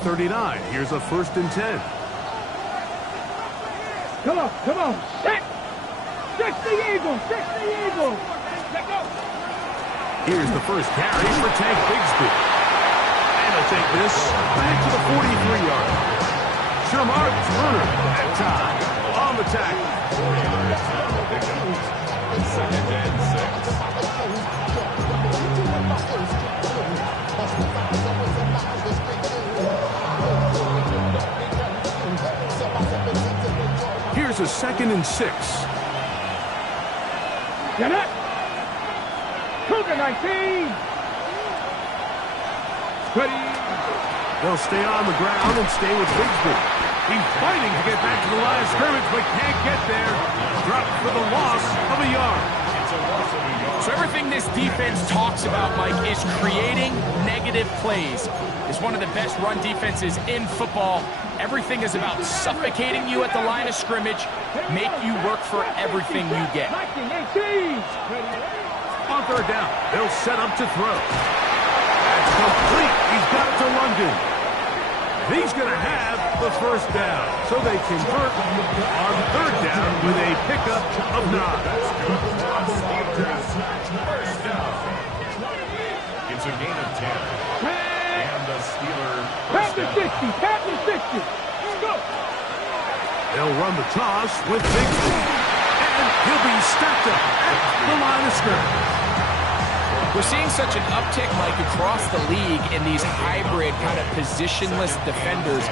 39. Here's a 1st and 10. Come on, come on. Stick the Eagle, stick the Eagle. Here's the first carry for Tank Bigsby. And he'll take this back to the 43-yard. Shermar Turner at time on the tackle. 2nd and 6. Here's a 2nd and 6. Get it. Cougar 19. Ready. They'll stay on the ground and stay with Bigsby. He's fighting to get back to the line of scrimmage, but can't get there. Dropped for the loss of a yard. So everything this defense talks about, Mike, is creating negative plays. It's one of the best run defenses in football. Everything is about suffocating you at the line of scrimmage, make you work for everything you get. On 3rd down, they'll set up to throw. That's complete. He's got it to London. He's going to have the 1st down. So they convert on 3rd down with a pickup of 9. It's a gain of 10. And the Steelers. Pat the 60, pat the 60. Go. They'll run the toss with Bigsby. And he'll be stepped up at the line of scrimmage. We're seeing such an uptick, Mike, across the league in these hybrid kind of positionless defenders,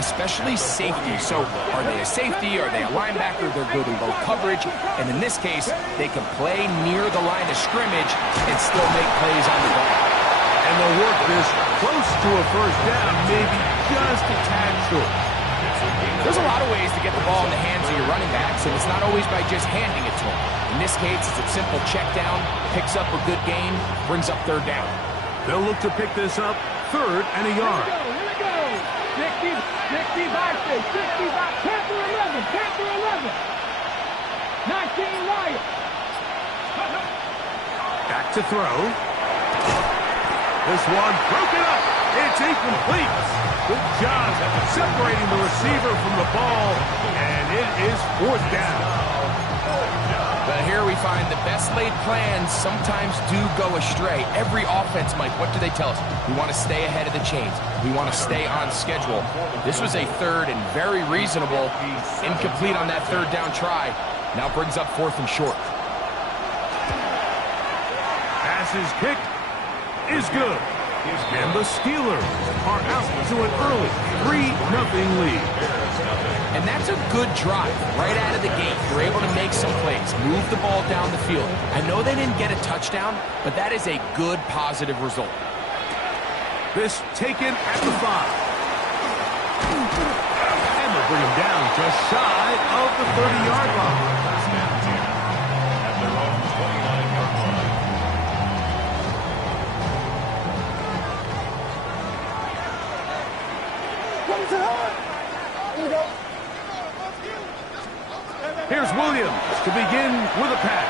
especially safety. So are they a safety? Are they a linebacker? They're good in both coverage. And in this case, they can play near the line of scrimmage and still make plays on the ground. And they'll work this close to a 1st down, maybe just a tad short. There's a lot of ways to get the ball in the hands of your running backs, and it's not always by just handing it to them. In this case, it's a simple check down, picks up a good gain, brings up 3rd down. They'll look to pick this up 3rd and a yard. Here we go. 60 by 6, 60 by Panther 11. 19 Wyatt. Back to throw. This one broken up. It's incomplete. Good job separating the receiver from the ball, and it is 4th down. But here we find the best laid plans sometimes do go astray. Every offense, Mike, what do they tell us? We want to stay ahead of the chains. We want to stay on schedule. This was a 3rd and very reasonable. Incomplete on that 3rd down try. Now brings up 4th and short. Passes kick is good. And the Steelers are out to an early 3-0 lead. And that's a good drive right out of the gate. You're able to make some plays, move the ball down the field. I know they didn't get a touchdown, but that is a good, positive result. This taken at the 5. And they'll bring him down just shy of the 30-yard line. At their own 29-yard line. Here's Williams to begin with a pass.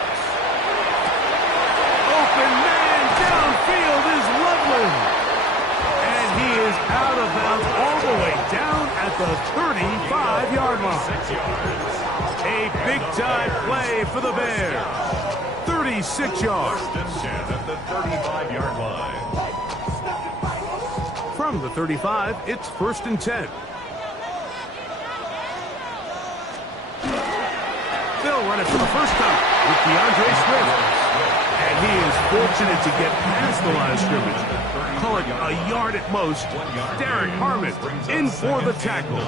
Open man downfield is Loveland. And he is out of bounds all the way down at the 35-yard line. 6 yards. A big-time play for the Bears. 36 yards. 1st and 10 at the 35-yard line. From the 35, it's 1st and 10. They'll run it for the first time with DeAndre Swift. And he is fortunate to get past the line of scrimmage. Call it a yard at most. Derek Harmon in for the tackle.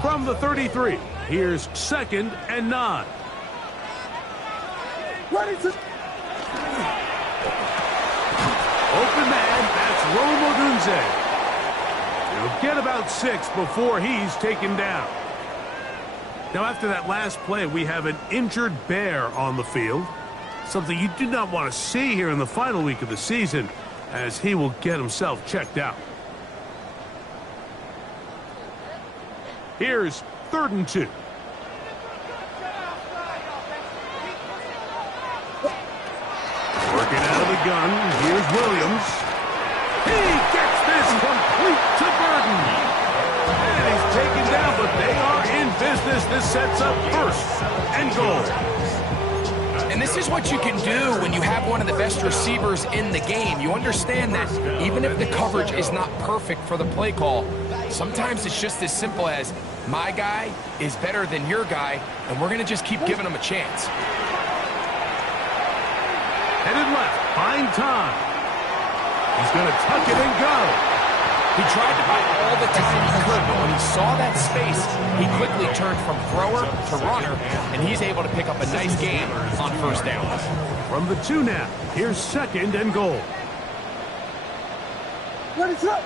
From the 33, here's 2nd and 9. Open man, that's Rome Odunze. He'll get about 6 before he's taken down. Now, after that last play, we have an injured Bear on the field. Something you do not want to see here in the final week of the season, as he will get himself checked out. Here's 3rd and 2. Working out of the gun, here's Williams. He gets this complete to Burden. And he's taken down, but they are in business. This sets up first and goal. And this is what you can do when you have one of the best receivers in the game. You understand that even if the coverage is not perfect for the play call, sometimes it's just as simple as my guy is better than your guy, and we're going to just keep giving him a chance. Headed left, find time. He's going to tuck it and go. He tried to buy all the time he could, but when he saw that space, he quickly turned from thrower to runner, and he's able to pick up a nice gain on first down. From the 2 now, here's second and goal. Let it up.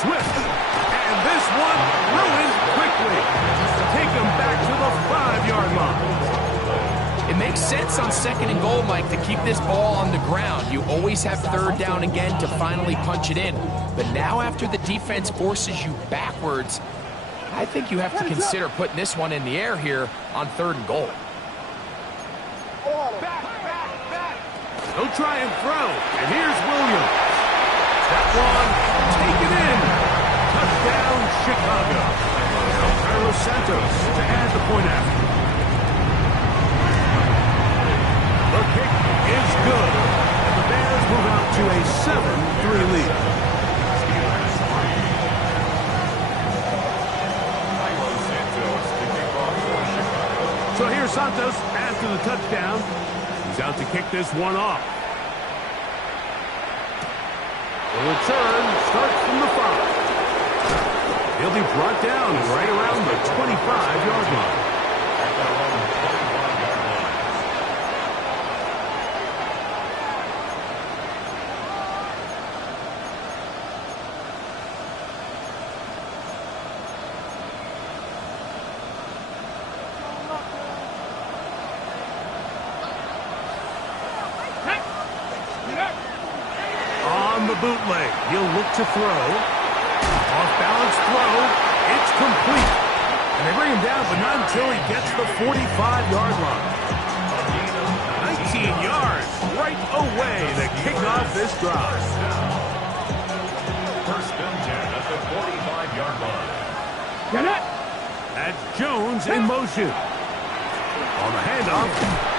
Swift, and this one ruined quickly. Take him back to the 5-yard line. It makes sense on second and goal, Mike, to keep this ball on the ground. You always have third down again to finally punch it in. But now after the defense forces you backwards, I think you have to consider putting this one in the air here on third and goal. He'll try and throw, and here's Williams. That one taken in. Touchdown, Chicago. Now Carlos Santos to add the point after. The kick is good, and the Bears move out to a 7-3 lead. So here's Santos after the touchdown. He's out to kick this one off. The return starts from the 5. He'll be brought down right around the 25-yard line. Bootleg. He'll look to throw. Off-balance throw. It's complete. And they bring him down, but not until he gets the 45-yard line. 19 yards right away to kick off this drive. First and 10 at the 45-yard line. Get it. That's Jones in motion. On the handoff,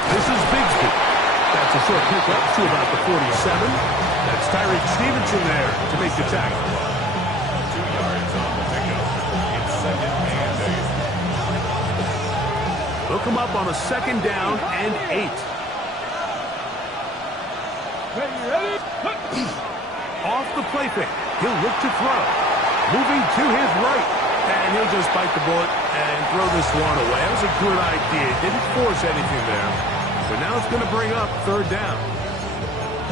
this is Bigsby. That's a short pickup to about the 47. That's Tyreek Stevenson there to make the tackle. 2 yards on the pickup. It's second and 8. They'll come up on a second down and 8. Ready? Off the play fake. He'll look to throw. Moving to his right. And he'll just bite the bullet and throw this one away. That was a good idea. Didn't force anything there. But now it's going to bring up third down.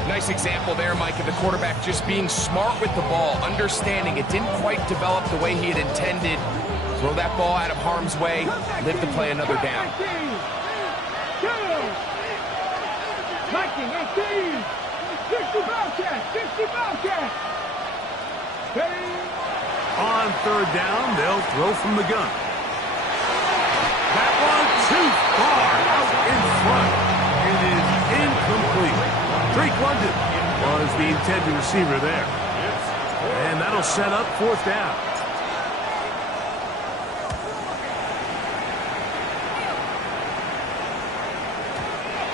Nice example there, Mike, of the quarterback just being smart with the ball, understanding it didn't quite develop the way he had intended. Throw that ball out of harm's way, live to play another down. 19, 18, 60 Bobcat. On third down, they'll throw from the gun. That one too far out in front. It is incomplete. Drake London was the intended receiver there. And that'll set up fourth down.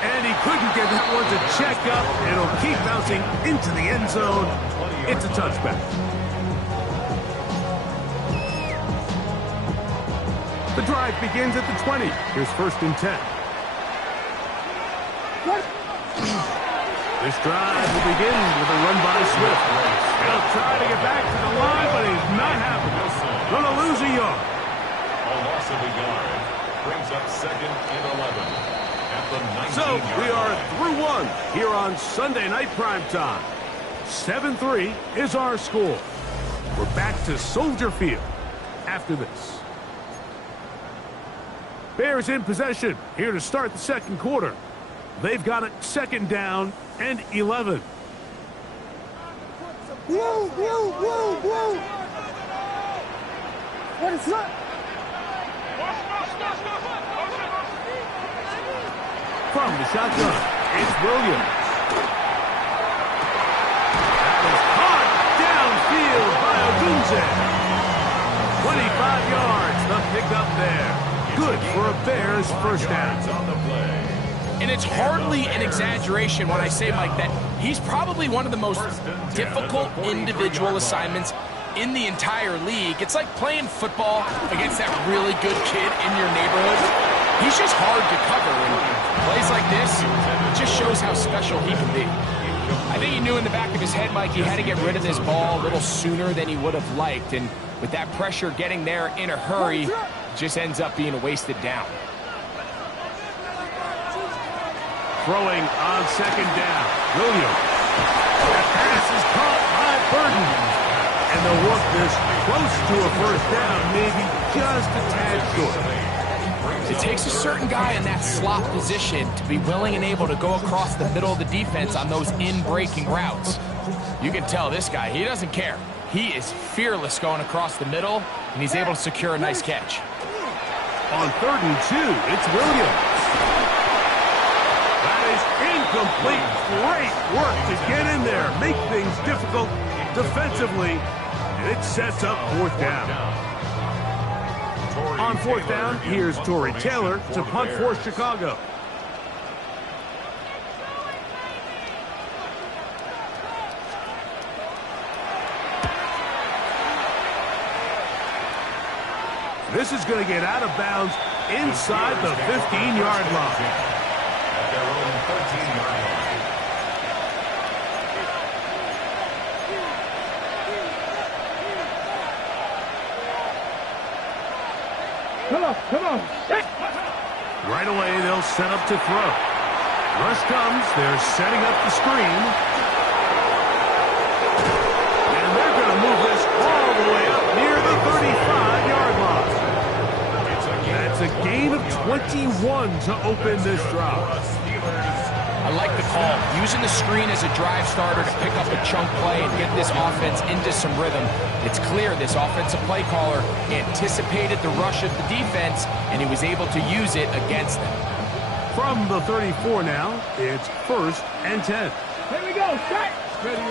And he couldn't get that one to check up. It'll keep bouncing into the end zone. It's a touchback. The drive begins at the 20. Here's first and 10. This drive will begin with a run by Swift. He'll try to get back to the line, but he's not having it. Going to lose a yard. A loss of a yard brings up second and 11 at the 19-yard So we are line. through one here on Sunday Night Primetime. 7-3 is our score. We're back to Soldier Field after this. Bears in possession here to start the second quarter. They've got it second down and 11. Whoa. What is that? From the shotgun, It's Williams. That is caught downfield by Odunze. 25 yards, the pickup there. Good for a Bears first down. And it's hardly an exaggeration when I say, Mike, that he's probably one of the most difficult individual assignments in the entire league. It's like playing football against that really good kid in your neighborhood. He's just hard to cover, and plays like this just shows how special he can be. I think he knew in the back of his head, Mike, he had to get rid of this ball a little sooner than he would have liked, and with that pressure getting there in a hurry, it just ends up being a wasted down. Throwing on second down, Williams. That pass is caught by Burton. And they'll work this close to a first down, maybe just a tad short. It takes a certain guy in that slot position to be willing and able to go across the middle of the defense on those in-breaking routes. You can tell this guy, he doesn't care. He is fearless going across the middle, and he's able to secure a nice catch. On 3rd and 2, it's Williams. That is incomplete. Great work to get in there, make things difficult defensively, and it sets up 4th down. On 4th down, here's Torrey Taylor to punt for Chicago. This is going to get out of bounds inside the 15-yard line. At their own 13-yard line. Come on. Right away, they'll set up to throw. Rush comes. They're setting up the screen. And they're going to move this all the way up near the 35-yard line. That's a gain of 21 to open this drive. I like the call. Using the screen as a drive starter to pick up a chunk play and get this offense into some rhythm. It's clear this offensive play caller anticipated the rush of the defense, and he was able to use it against them. From the 34 now, it's 1st and 10. Here we go. Set. Ready.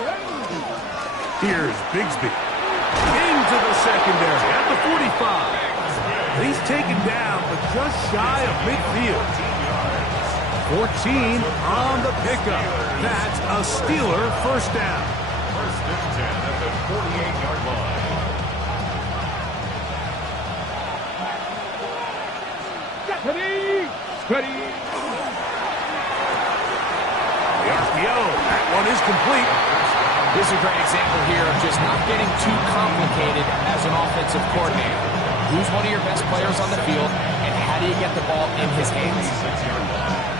Here's Bigsby. Into the secondary at the 45. He's taken down, but just shy of midfield. 14 on the pickup. That's a Steeler first down. 1st and 10 at the 48-yard line. Ready. The RPO, that one is complete. This is a great example here of just not getting too complicated as an offensive coordinator. Who's one of your best players on the field, and how do you get the ball in his hands? 6-yard line.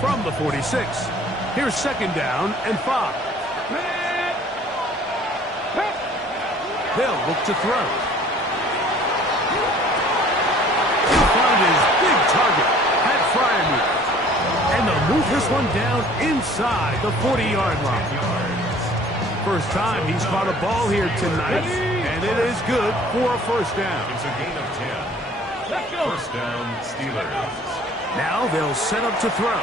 From the 46, here's 2nd down and 5. They'll look to throw. He'll find his big target, Pat Fryermuth. And they'll move this one down inside the 40-yard line. First time he's caught a ball here tonight, and it is good for a first down. It's a gain of 10. First down, Steelers. Now they'll set up to throw.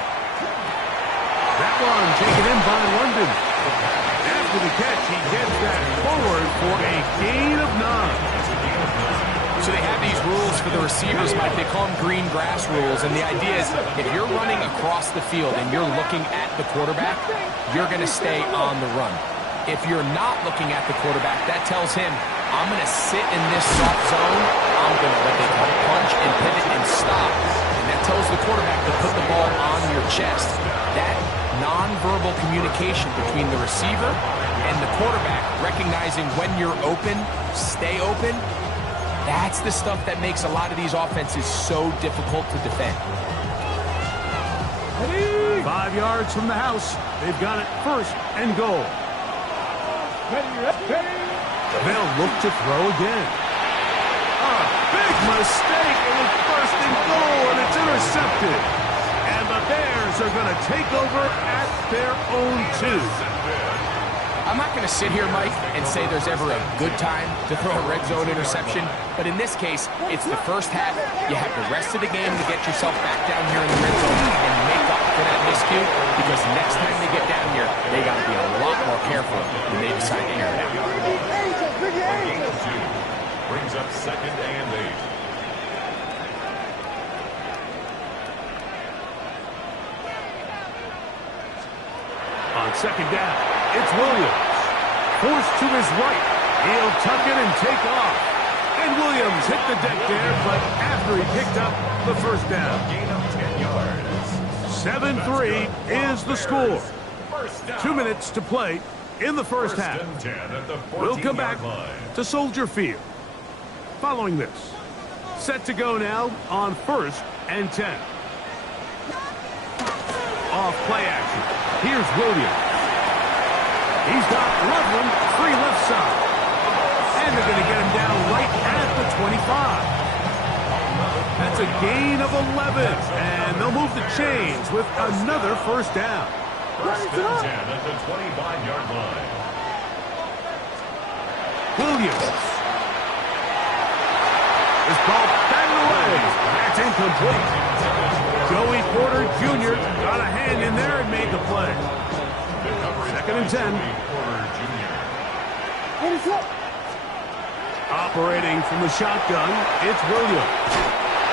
That one taken in by London. After the catch, he gets that forward for a gain of 9. So they have these rules for the receivers, Mike. They call them green grass rules. And the idea is if you're running across the field and you're looking at the quarterback, you're going to stay on the run. If you're not looking at the quarterback, that tells him, I'm going to sit in this soft zone. I'm going to what they call punch and pivot and stop. And that tells the quarterback to put the ball on your chest. That nonverbal communication between the receiver and the quarterback, recognizing when you're open, stay open, that's the stuff that makes a lot of these offenses so difficult to defend. 5 yards from the house. They've got it 1st and goal. They'll look to throw again. A big mistake. It was 1st and goal, and it's intercepted. And the Bears are going to take over at their own 2. I'm not going to sit here, Mike, and say there's ever a good time to throw a red zone interception, but in this case, it's the first half. You have the rest of the game to get yourself back down here in the red zone and make up for that miscue, because next time they get down here, they got to be a lot more careful when they decide to air it out. Gain of 2 brings up 2nd and 8. On 2nd down, it's Williams. Forced to his right. He'll tuck it and take off. And Williams hit the deck there, but after he picked up the first down. Gain of 10 yards. 7-3 is the score. 2 minutes to play in the first half. And 10 at the We'll come back 14-yard line. to Soldier Field. Following this, set to go now on 1st and 10. Off play action. Here's Williams. He's got Loveland free left side. And they're going to get him down right at the 25. That's a gain of 11. And they'll move the chains with another first down. 1st and 10 at the 25-yard line. Williams. This ball batted away. That's incomplete. Joey Porter Jr. got a hand in there and made the play. 2nd and 10. Operating from the shotgun, it's Williams.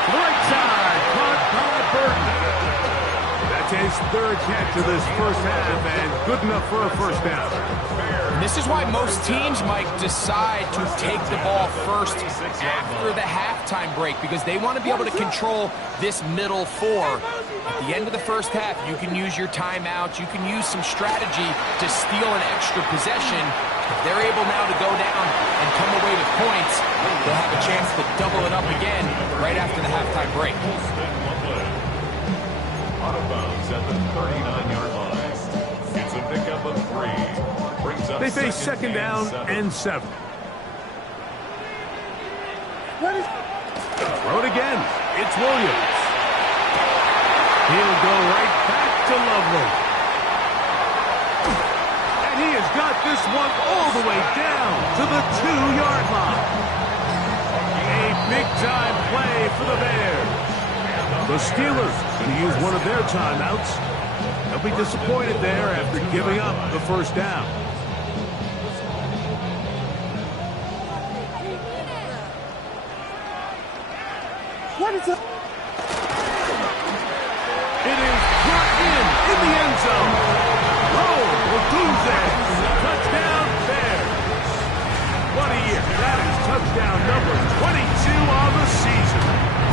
To the right side, caught by Burton. That's his 3rd catch of this first half, and good enough for a first down. And this is why most teams, Mike, decide to take the ball first after the halftime break, because they want to be able to control this middle 4. At the end of the first half, you can use your timeouts, you can use some strategy to steal an extra possession. If they're able now to go down and come away with points, they'll have a chance to double it up again right after the halftime break. Out of bounds at the 39-yard line. It's a pickup of 3. Brings up They face 2nd down and 7. Throw it again. It's Williams. He'll go right back to Loveland. And he has got this one all the way down to the 2-yard line. A big-time play for the Bears. The Steelers going to use one of their timeouts. They'll be disappointed there after giving up the first down. What is up? It is brought in the end zone. Oh, Odunze. Touchdown, Bears. What a year. That is touchdown number 22 on the season.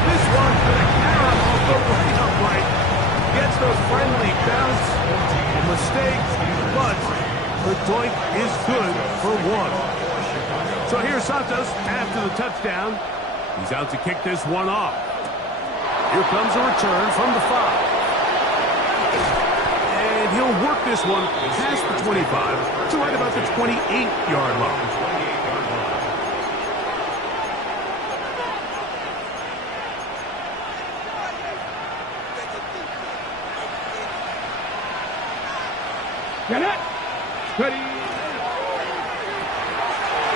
This one's going to carry right upright. Gets the friendly bounce. A mistake, but the doink is good for 1. So here's Santos after the touchdown. He's out to kick this one off. Here comes a return from the 5. And he'll work this one past the 25 to right about the 28-yard line. Get it. Ready.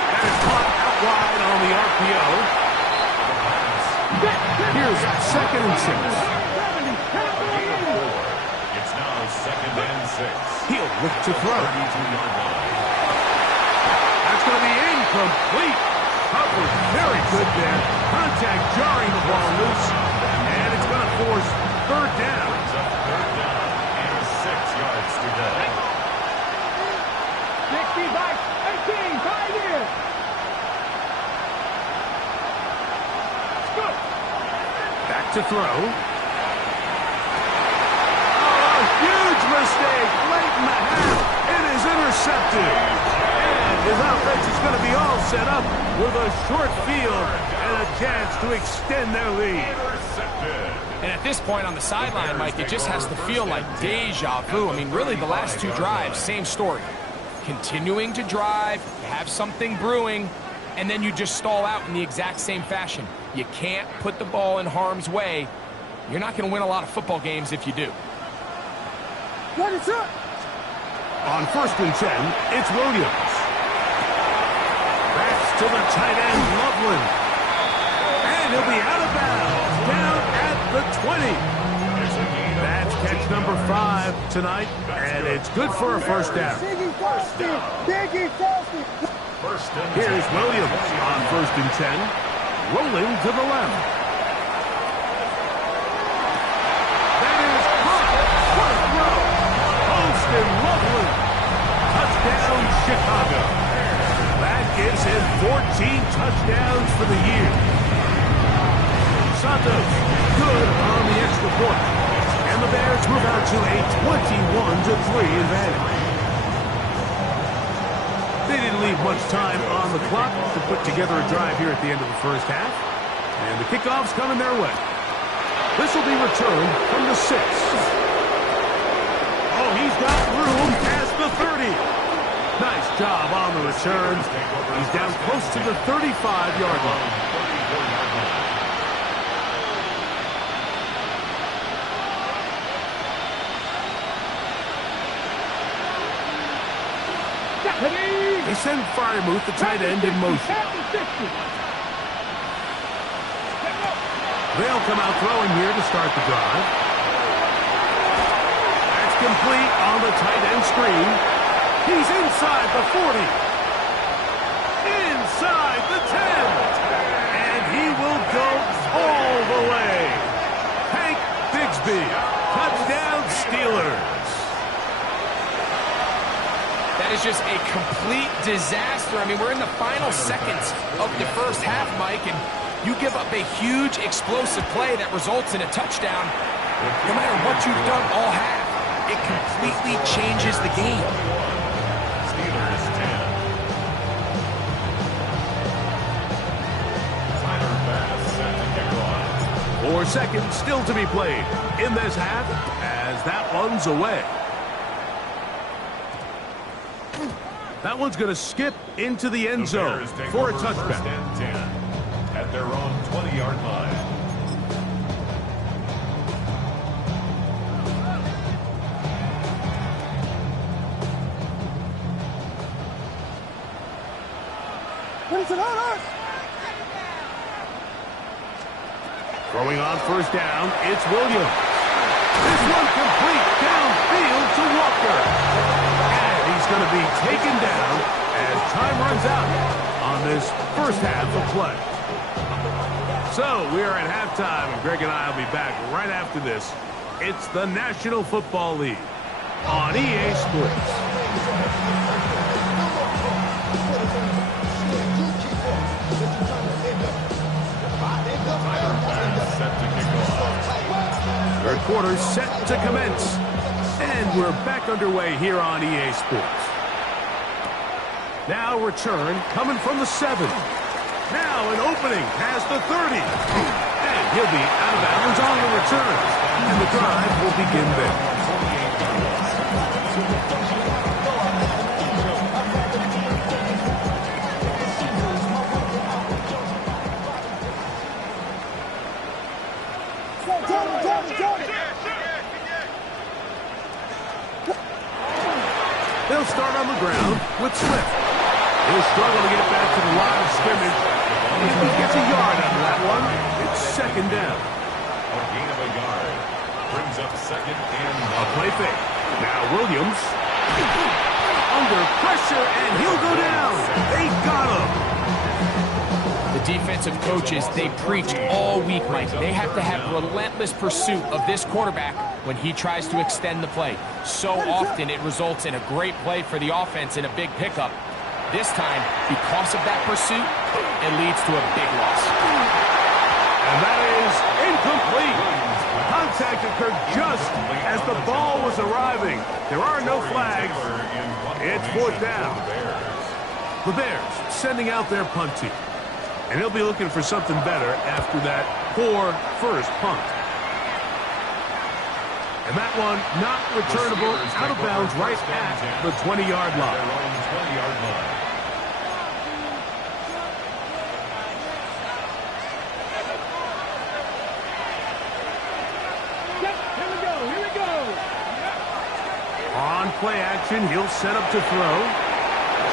That is caught out wide on the RPO. Here's 2nd and 6. It's now 2nd and 6. He'll look to throw. 32-yard line. That's going to be incomplete. Covered very good there. Contact jarring the ball loose. And it's going to force 3rd down. Brings up 3rd down and 6 yards to go. 60 by 18, 5 years. Back to throw. Oh, huge mistake late in the half. It is intercepted. And his offense is going to be all set up with a short field and a chance to extend their lead. And at this point on the sideline, Mike, it just has to feel like deja vu. I mean, really, the last 2 drives, same story. Continuing to drive, have something brewing, and then you just stall out in the exact same fashion. You can't put the ball in harm's way. You're not going to win a lot of football games if you do. What is up? On 1st and 10, it's Williams. That's to the tight end, Loveland. And he'll be out of bounds, down at the 20. That's catch number 5 tonight, and it's good for a first down. Here's Williams on 1st and 10, rolling to the left. That is caught. First row. Austin Loveland. Touchdown, Chicago. That gives him 14 touchdowns for the year. Santos, good on the extra point. And the Bears move out to a 21-3 advantage. They didn't leave much time on the clock to put together a drive here at the end of the first half. And the kickoff's coming their way. This will be returned from the 6. Oh, he's got room past the 30. Nice job on the return. He's down close to the 35-yard line. They send Fryermuth, the tight end, in motion. They'll come out throwing here to start the drive. That's complete on the tight end screen. He's inside the 40. Inside the 10. And he will go all the way. Hank Bigsby. Touchdown Steelers. That is just a complete disaster. I mean, we're in the final seconds of the first half, Mike, and you give up a huge explosive play that results in a touchdown. No matter what you've done all half, it completely changes the game. Steelers 10. Tyler Bass set to kick off. 4 seconds still to be played in this half as that one's away. That one's going to skip into the end zone for a touchback. 1st and 10 at their own 20-yard line. Throwing on 1st down, it's Williams. This one complete downfield to Walker. Going to be taken down as time runs out on this first half of play. So we are at halftime, and Greg and I will be back right after this. It's the National Football League on EA Sports. Third quarter set to commence. And we're back underway here on EA Sports. Now return coming from the 7. Now an opening past the 30. And he'll be out of bounds on the return. And the drive will begin there. They'll start on the ground with Swift. He'll struggle to get back to the line of scrimmage. If he gets a yard out of that one, it's 2nd down. A gain of a yard brings up 2nd and a play fake. Now Williams under pressure, and he'll go down. They got him. The defensive coaches, they preach all week, Mike. They have to have relentless pursuit of this quarterback when he tries to extend the play. So often it results in a great play for the offense and a big pickup. This time, because of that pursuit, it leads to a big loss. And that is incomplete. Contact occurred just as the ball was arriving. There are no flags. It's 4th down. The Bears sending out their punt team. And he'll be looking for something better after that poor first punt. And that one not returnable, out of bounds right at the 20-yard line. On On play action, he'll set up to throw.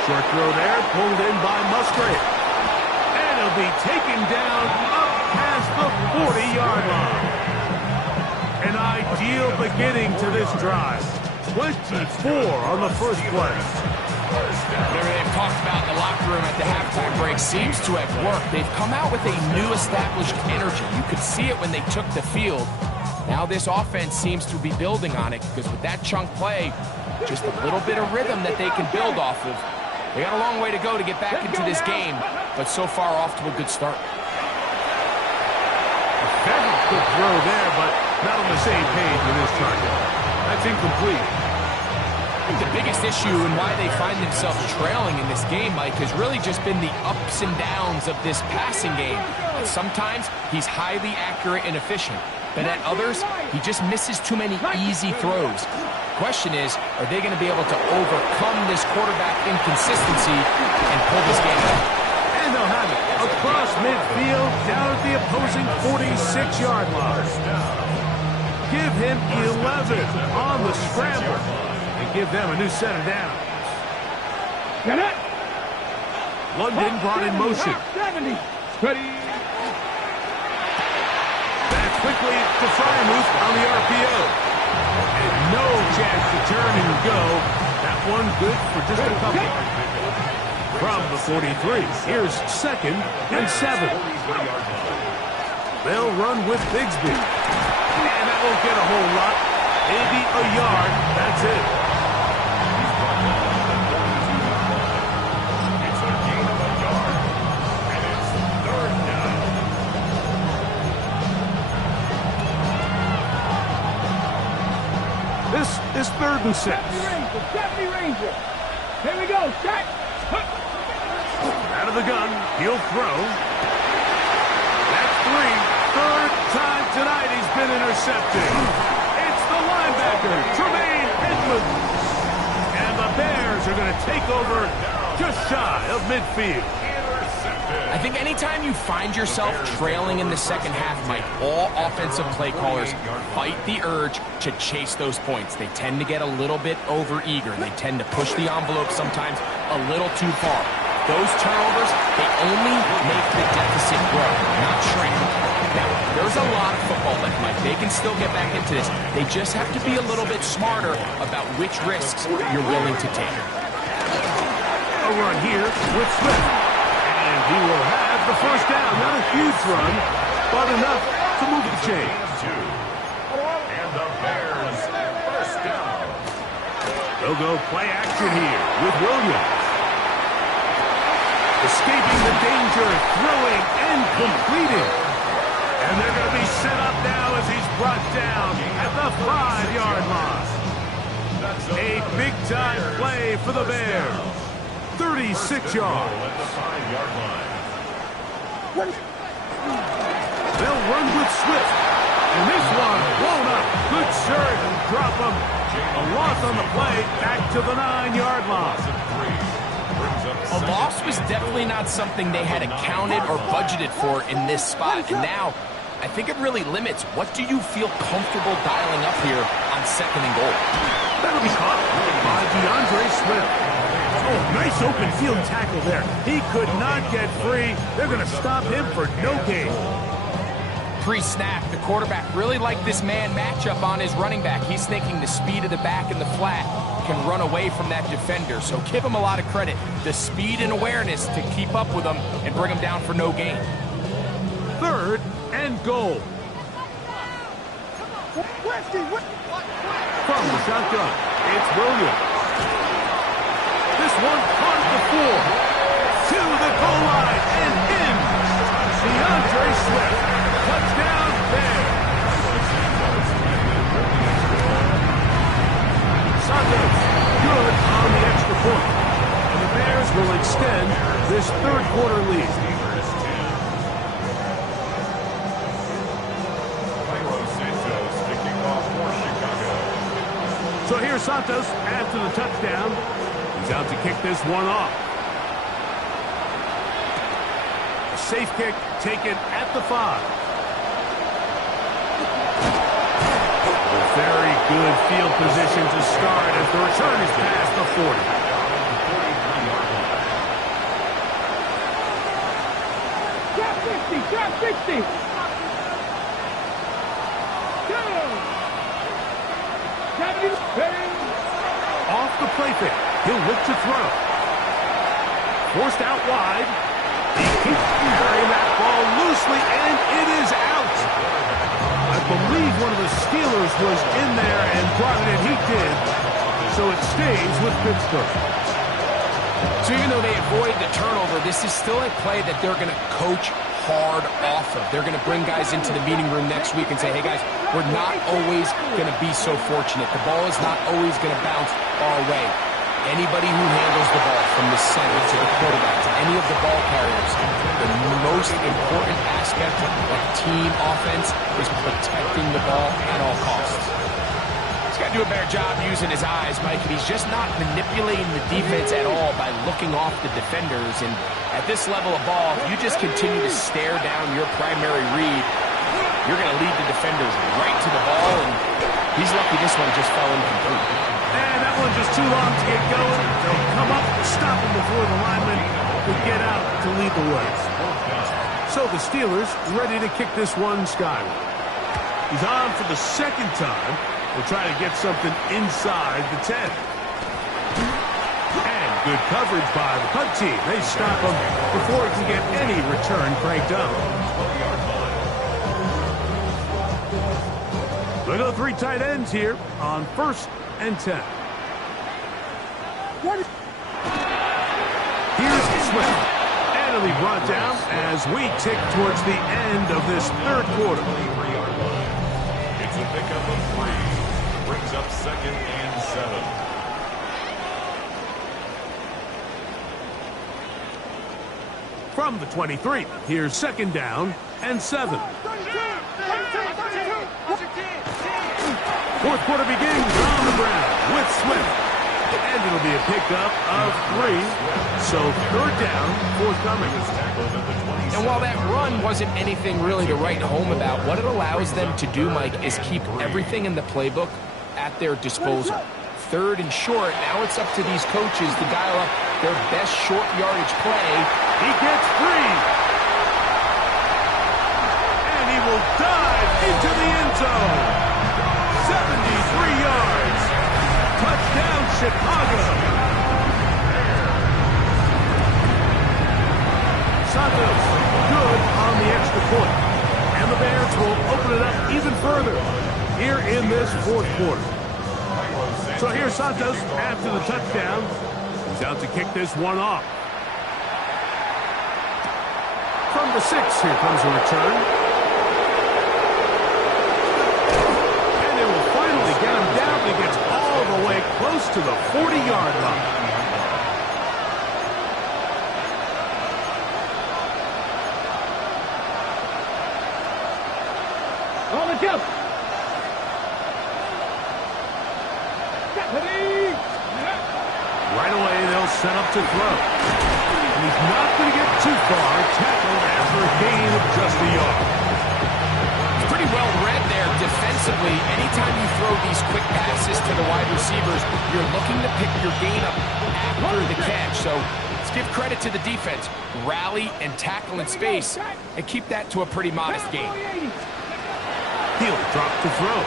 Short throw there, pulled in by Musgrave. And he'll be taken down up past the 40-yard line. An ideal beginning to this drive. 24 on the first play. Whatever they've talked about in the locker room at the halftime break seems to have worked. They've come out with a new established energy. You could see it when they took the field. Now this offense seems to be building on it because with that chunk play, just a little bit of rhythm that they can build off of. They got a long way to go to get back into this game, but so far off to a good start. A very good throw there, but not on the same page with his target. That's incomplete. I think the biggest issue and why they find themselves trailing in this game, Mike, has really just been the ups and downs of this passing game. And sometimes he's highly accurate and efficient, but at others, he just misses too many easy throws. The question is, are they going to be able to overcome this quarterback inconsistency and pull this game out? And they'll have it across midfield, down at the opposing 46-yard line. Give him 11 on the scramble. Give them a new set of downs. Get it. London brought in motion. 70. Ready. That's quickly to Frymuth on the RPO. And no chance to turn and go. That one good for just a couple. From the 43, here's 2nd and 7. They'll run with Bigsby. And that won't get a whole lot. Maybe a yard. That's it. This 3rd and 6. 70 Ranger. Here we go. Set. Out of the gun. He'll throw. That's 3. 3rd time tonight he's been intercepted. It's the linebacker, Tremaine Edmonds. And the Bears are going to take over just shy of midfield. I think anytime you find yourself trailing in the second half, Mike, all offensive play callers fight the urge to chase those points. They tend to get a little bit overeager. They tend to push the envelope sometimes a little too far. Those turnovers, they only make the deficit grow, not shrink. Now, there's a lot of football left, Mike. They can still get back into this. They just have to be a little bit smarter about which risks you're willing to take. A run here with Swift. He will have the first down. Not a huge run, but enough to move the chains. And the Bears first down. They'll go play action here with Williams. Escaping the danger, throwing and completing. And they're going to be set up now as he's brought down at the 5-yard line. A big-time play for the Bears. 36 yards. At the 5-yard line. They'll run with Swift. And this one blown up. Good surge and drop him. A loss on the play back to the 9-yard line. A loss was definitely not something they had accounted or budgeted for in this spot. And now, I think it really limits. What do you feel comfortable dialing up here on 2nd and goal? That'll be caught by DeAndre Swift. Oh, nice open field tackle there. He could not get free. They're going to stop him for no gain. Pre-snap, the quarterback really liked this man matchup on his running back. He's thinking the speed of the back in the flat can run away from that defender. So give him a lot of credit. The speed and awareness to keep up with him and bring him down for no gain. 3rd and goal. From the shotgun, it's Williams. This one caught at the 4. To the goal line and in. DeAndre Swift. Touchdown Bears. Santos good on the extra point. And the Bears will extend this 3rd quarter lead. So here's Santos after the touchdown. He's out to kick this one off. A safe kick taken at the 5. A very Good field position to start as the return is past the 40. Drop 60, drop 60. Go. Off the play fake. He'll look to throw. Forced out wide. He keeps carrying that ball loosely, and it is out. I believe one of the Steelers was in there and brought it in. He did. So it stays with Pittsburgh. So even though they avoid the turnover, this is still a play that they're going to coach hard off of. They're going to bring guys into the meeting room next week and say, hey, guys, we're not always going to be so fortunate. The ball is not always going to bounce our way. Anybody who handles the ball from the center to the quarterback to any of the ball carriers, the most important aspect of team offense is protecting the ball at all costs. He's got to do a better job using his eyes, Mike, and he's just not manipulating the defense at all by looking off the defenders. And at this level of ball, if you just continue to stare down your primary read, you're going to lead the defenders right to the ball, and he's lucky this one just fell incomplete. And that one just too long to get going. They'll come up, stop him before the lineman could get out to lead the way. So the Steelers ready to kick this one skyward. He's on for the second time. They'll try to get something inside the 10. And good coverage by the punt team. They stop him before he can get any return cranked up. Look at the three tight ends here on 1st and 10. Here's Swift. And he'll be brought down as we tick towards the end of this third quarter. It's a pickup of 3. Brings up 2nd and 7. From the 23, here's 2nd down and 7. Fourth quarter begins on the ground with Swift. And it'll be a pickup of 3. So 3rd down, forthcoming. And while that run wasn't anything really to write home about, what it allows them to do, Mike, is keep everything in the playbook at their disposal. 3rd and short, now it's up to these coaches to dial up their best short yardage play. He gets free. And he will dive into the end zone. 73 yards. Touchdown, Chicago. Santos good on the extra point. And the Bears will open it up even further here in this 4th quarter. So here's Santos after the touchdown. He's out to kick this one off. From the 6, here comes a return. Get him down. He gets all the way close to the 40-yard line. On the jump. Right away, they'll set up to throw. And he's not going to get too far. Tackled after a gain of just a yard. Pretty well read there defensively. Anytime you throw these quick passes to the wide receivers, you're looking to pick your gain up after the catch. So let's give credit to the defense. Rally and tackle in space and keep that to a pretty modest gain. He'll drop to throw.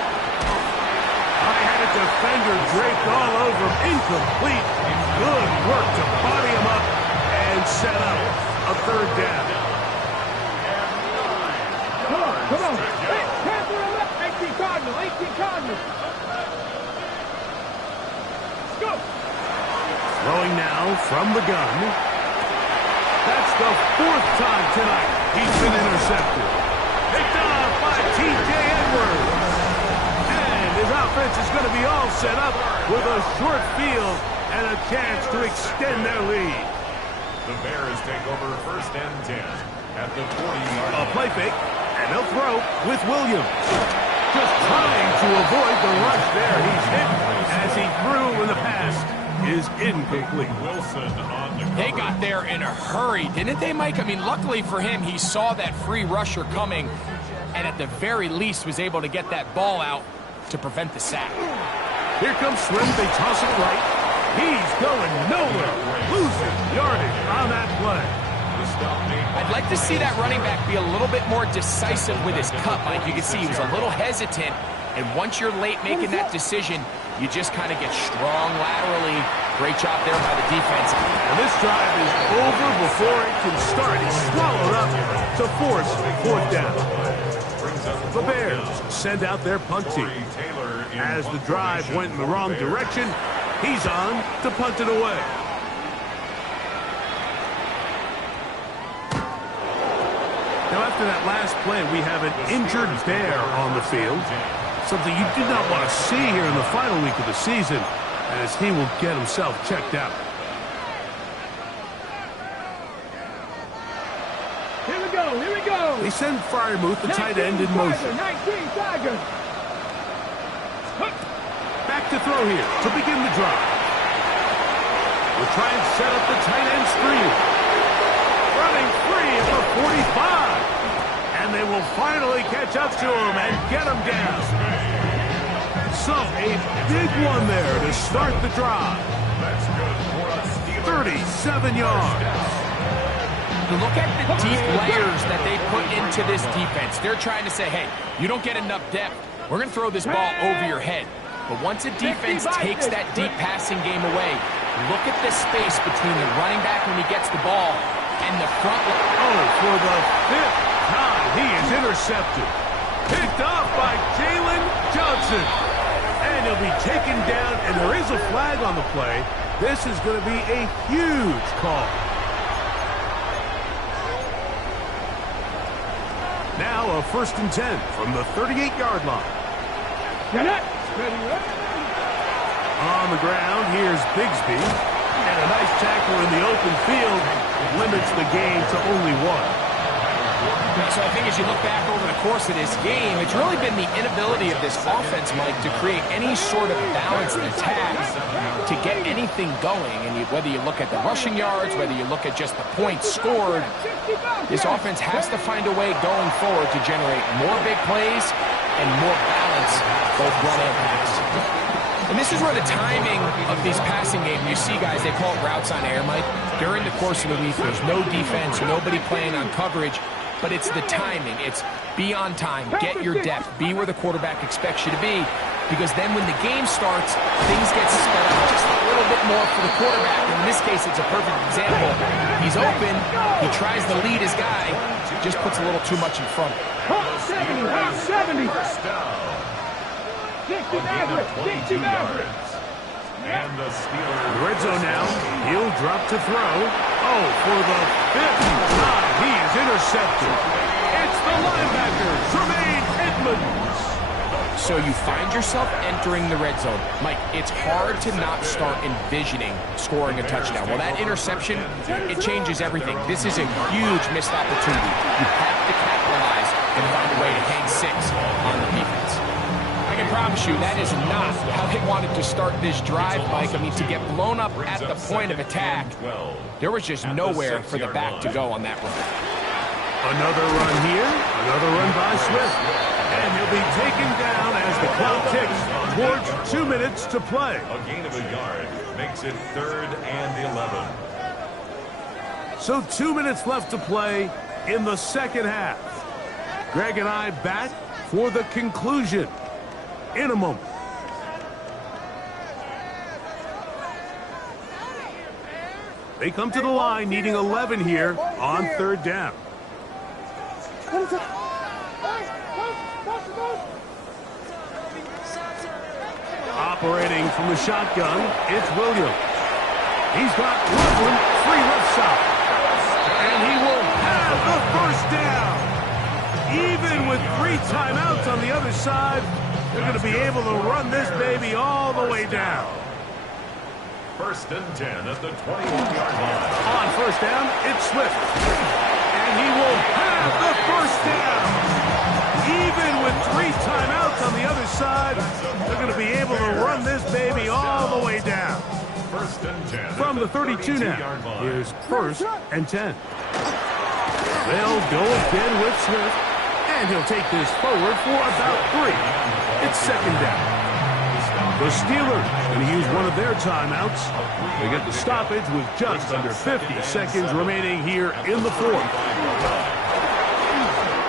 High-headed defender draped all over him. Incomplete. Good work to body him up and set up a 3rd down. Come on. Hey, Panther 11. 18 Cardinal. 18 Cardinal. Go. Throwing now from the gun. That's the 4th time tonight he's been intercepted. Picked off by T.J. Edwards. And his offense is going to be all set up with a short field and a chance to extend their lead. The Bears take over 1st and 10 at the 40-yard line. A play fake. And they'll throw with Williams. Just trying to avoid the rush there. He's hit as he threw when the pass is incomplete. Wilson on the cover. They got there in a hurry, didn't they, Mike? I mean, luckily for him, he saw that free rusher coming and at the very least was able to get that ball out to prevent the sack. Here comes Slim. They toss it right. He's going nowhere. Losing yardage on that play. I'd like to see that running back be a little bit more decisive with his cut, Mike. You can see he was a little hesitant, and once you're late making that decision, you just kind of get strong laterally. Great job there by the defense. And this drive is over before it can start. He's swallowed up to force fourth down. The Bears send out their punt team. As the drive went in the wrong direction, he's on to punt it away. Now, after that last play, we have an injured Bear on the field. Something you did not want to see here in the final week of the season, as he will get himself checked out. Here we go, here we go. They send Fryermuth, the tight end, in motion. 19 Tigers. Back to throw here to begin the drive. We'll try and set up the tight end screen. Running free at the 45. And they will finally catch up to him and get him down. So, a big one there to start the drive. 37 yards. Look at the deep layers that they put into this defense. They're trying to say, hey, you don't get enough depth. We're going to throw this ball over your head. But once a defense takes that deep passing game away, look at the space between the running back when he gets the ball and the front line. Oh, for the fifth time, he is intercepted. Picked off by Jalen Johnson. And he'll be taken down, and there is a flag on the play. This is going to be a huge call. Now a 1st and 10 from the 38-yard line. On the ground, here's Bigsby. And a nice tackle in the open field limits the game to only one. So I think as you look back over the course of this game, it's really been the inability of this offense, Mike, to create any sort of balanced attack to get anything going. And whether you look at the rushing yards, whether you look at just the points scored, this offense has to find a way going forward to generate more big plays and more balance, both run and pass. And this is where the timing of these passing games, you see guys, they call it routes on air, Mike. During the course of the week, there's no defense, nobody playing on coverage, but it's the timing. It's be on time, get your depth, be where the quarterback expects you to be, because then when the game starts, things get sped up just a little bit more for the quarterback. In this case, it's a perfect example. He's open, he tries to lead his guy, just puts a little too much in front. 70. 60 yards. And the Steelers. The red zone now. He'll drop to throw. Oh, for the 5th time, he is intercepted. It's the linebacker, Tremaine Edmonds. So you find yourself entering the red zone. Mike, it's hard to not start envisioning scoring a touchdown. Well, that interception, it changes everything. This is a huge missed opportunity. You have to capitalize and find a way to hang 6 on the defense. I can promise you that is not how they wanted to start this drive, Mike. I mean, to get blown up at the point of attack, there was just nowhere for the back to go on that run. Another run here, another run by Swift. And he'll be taken down as the clock ticks towards 2 minutes to play. A gain of a yard makes it 3rd and 11. So 2 minutes left to play in the second half. Greg and I back for the conclusion in a moment. They come to the line needing 11 here on 3rd down. Operating from the shotgun, it's Williams. He's got Loveland free left side. And he will have the 1st down. Even with 3 timeouts on the other side, they're going to be able to run this baby all the way down. 1st and 10 at the 21-yard line. On 1st down, it's Swift. And he will have the 1st down. Even with 3 timeouts on the other side, they're going to be able to run this baby all the way down. 1st and 10 From the 32 now, here's 1st and 10. They'll go again with Swift, and he'll take this forward for about 3. It's second down. The Steelers going to use one of their timeouts. They get the stoppage with just under 50 seconds remaining here in the fourth.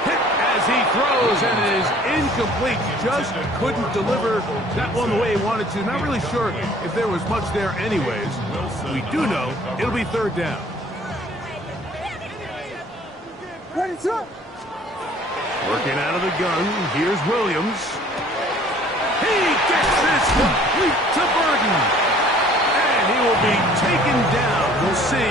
Hit as he throws, and it is incomplete. Just couldn't deliver that one the way he wanted to. Not really sure if there was much there anyways. We do know it'll be third down. Working out of the gun, here's Williams. He gets this complete to Burton. And he will be taken down. We'll see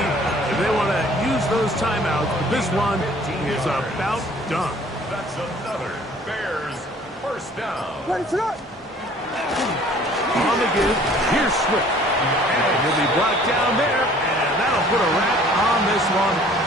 if they want to use those timeouts. But this one is about done. That's another Bears first down. On the give, here's Swift. And he'll be brought down there. And that'll put a wrap on this one.